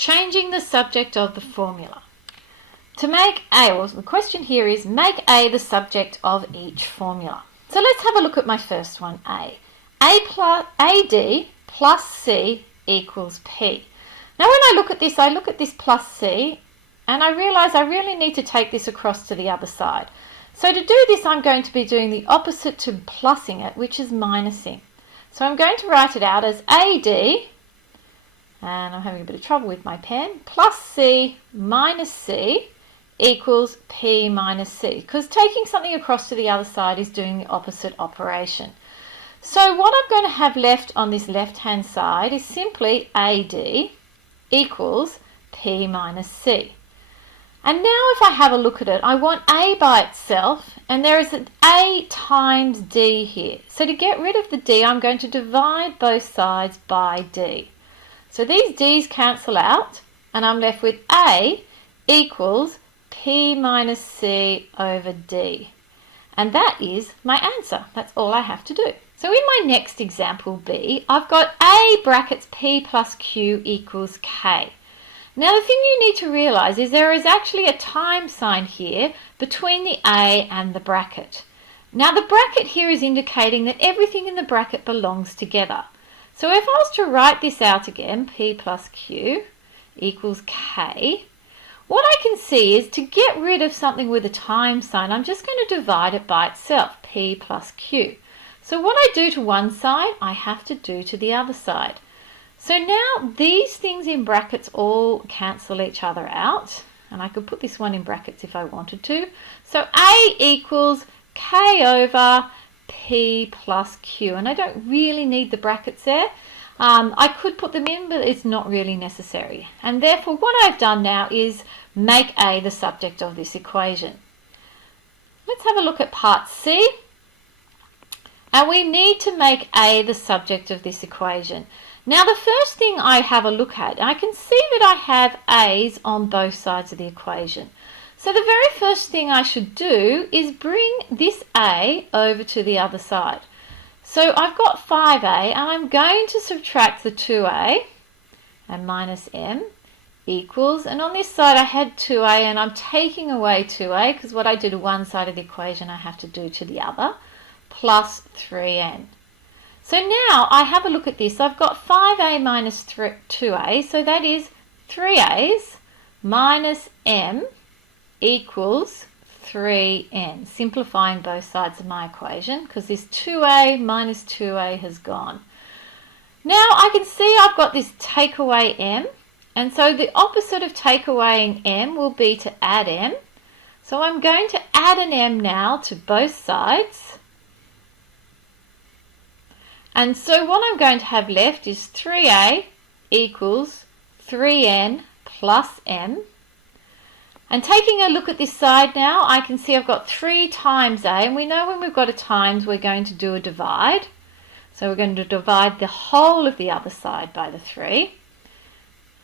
changing the subject of the formula. To make A, well, the question here is make A the subject of each formula. So let's have a look at my first one, A. AD plus C equals P. Now when I look at this plus C, and I realise I really need to take this across to the other side. So to do this, I'm going to be doing the opposite to plussing it, which is minusing. So I'm going to write it out as AD, and I'm having a bit of trouble with my pen, plus C minus C equals P minus C, because taking something across to the other side is doing the opposite operation. So what I'm going to have left on this left-hand side is simply AD equals P minus C. And now if I have a look at it, I want A by itself, and there is an A times D here. So to get rid of the D, I'm going to divide both sides by D. So these D's cancel out, and I'm left with A equals P minus C over D. And that is my answer. That's all I have to do. So in my next example B, I've got A brackets P plus Q equals K. Now the thing you need to realise is there is actually a times sign here between the A and the bracket. Now the bracket here is indicating that everything in the bracket belongs together. So if I was to write this out again, P plus Q equals K, what I can see is to get rid of something with a times sign, I'm just going to divide it by itself, P plus Q. So what I do to one side, I have to do to the other side. So now these things in brackets all cancel each other out, and I could put this one in brackets if I wanted to. So A equals K over P plus Q, and I don't really need the brackets there. I could put them in, but it's not really necessary. And therefore what I've done now is make A the subject of this equation. Let's have a look at part C. And we need to make A the subject of this equation. Now the first thing I have a look at, I can see that I have A's on both sides of the equation. So the very first thing I should do is bring this A over to the other side. So I've got 5A, and I'm going to subtract the 2A, and minus M equals, and on this side I had 2A, and I'm taking away 2A, because what I do to one side of the equation I have to do to the other, plus 3N. So now I have a look at this. I've got 5A minus 2A, so that is 3A's minus M equals 3N, simplifying both sides of my equation, because this 2A minus 2A has gone. Now I can see I've got this take away M, and so the opposite of take away M will be to add M. So I'm going to add an M now to both sides. And so what I'm going to have left is 3A equals 3N plus M. And taking a look at this side now, I can see I've got 3 times A, and we know when we've got a times we're going to do a divide. So we're going to divide the whole of the other side by the 3.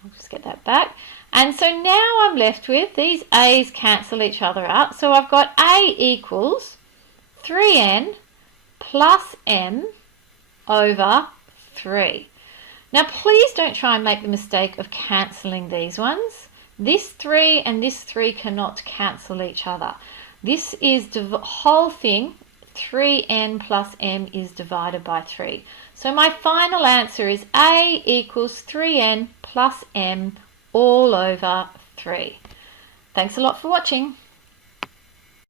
I'll just get that back. And so now I'm left with, these A's cancel each other out, so I've got A equals 3N plus M over 3. Now please don't try and make the mistake of cancelling these ones. This 3 and this 3 cannot cancel each other. This is the whole thing, 3N plus M is divided by 3. So my final answer is A equals 3N plus M all over 3. Thanks a lot for watching.